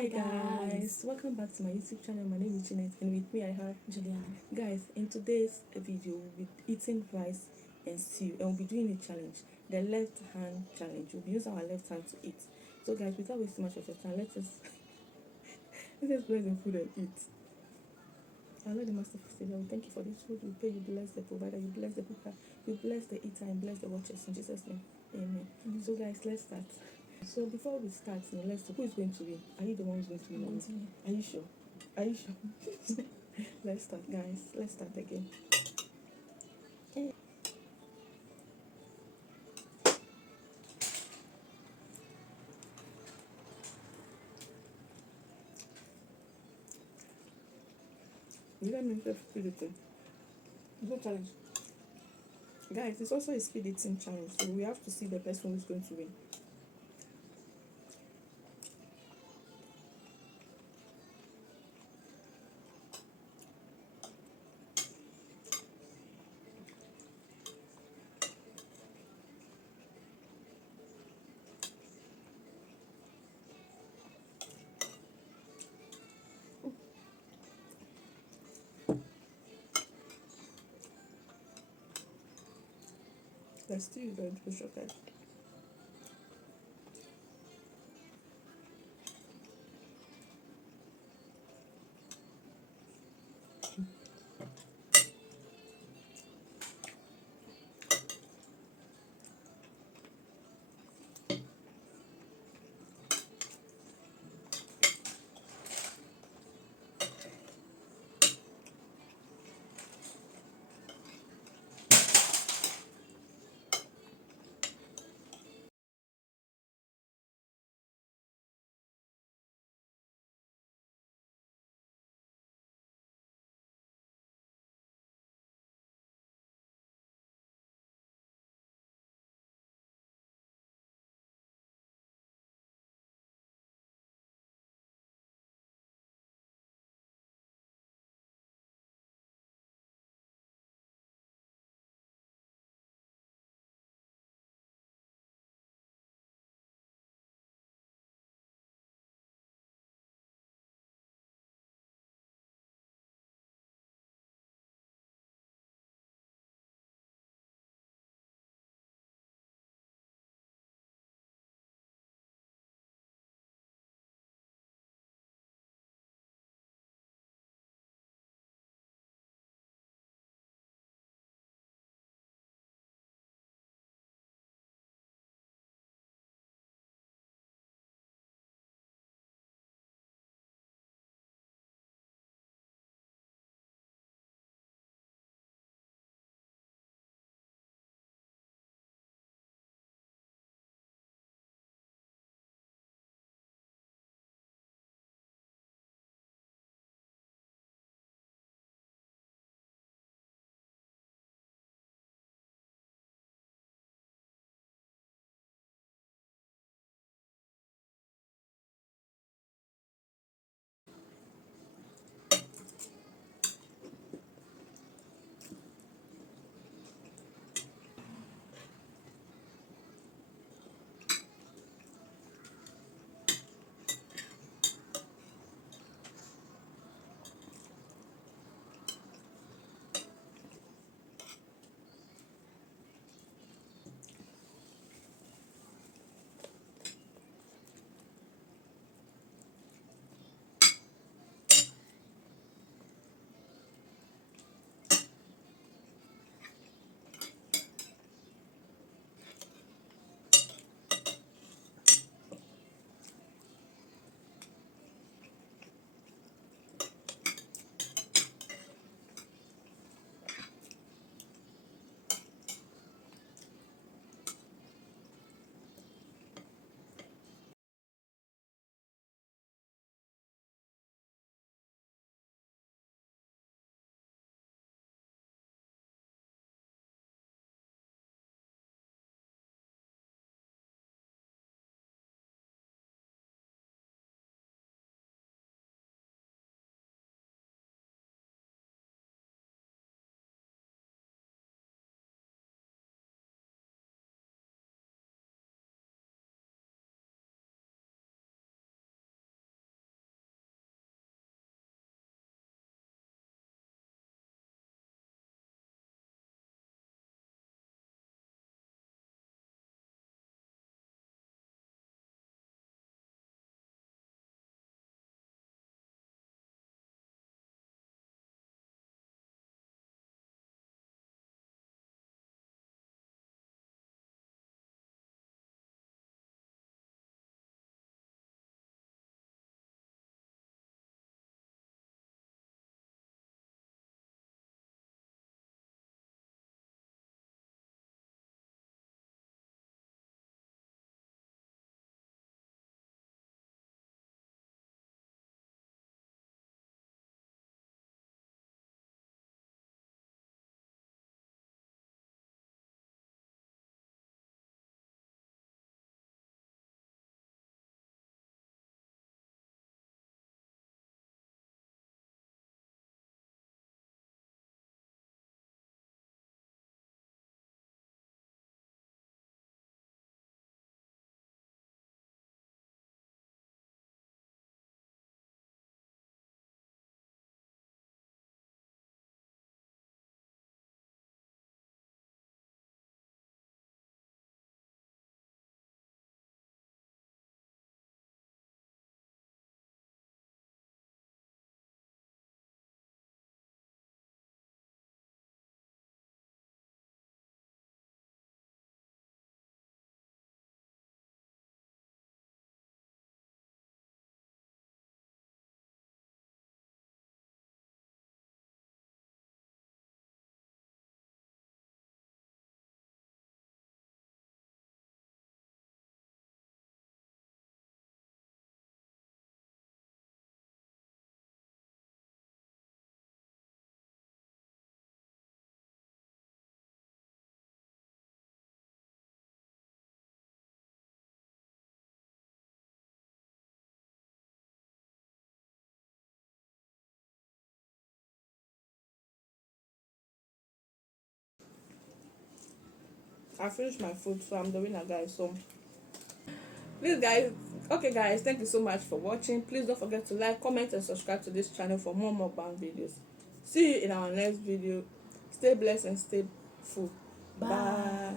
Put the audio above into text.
Hi guys, welcome back to my YouTube channel. My name is Janet and with me I have Juliana. guys. In today's video we'll be eating rice and stew and we'll be doing a challenge, the left hand challenge. We'll be using our left hand to eat. So guys, without wasting much of your time, let us bless the food and eat. Our Lord the Master Savior, we thank you for this food. We pray you bless the provider, you bless the cooker, you bless the eater and bless the watchers in Jesus' name. Amen. So guys, let's start. So before we start, let's see who is going to win. Are you the one who's going to win? Are you sure? Are you sure? Let's start, guys. Let's start again. Okay. You let me speed eating. It's no challenge. Guys, it's also a speed eating challenge, so we have to see the person who's going to win. The stew is very special, guys. I finished my food, so I'm the winner, guys. So please, guys, okay, guys, thank you so much for watching. Please don't forget to like, comment, and subscribe to this channel for more mukbang videos. See you in our next video. Stay blessed and stay full. Bye.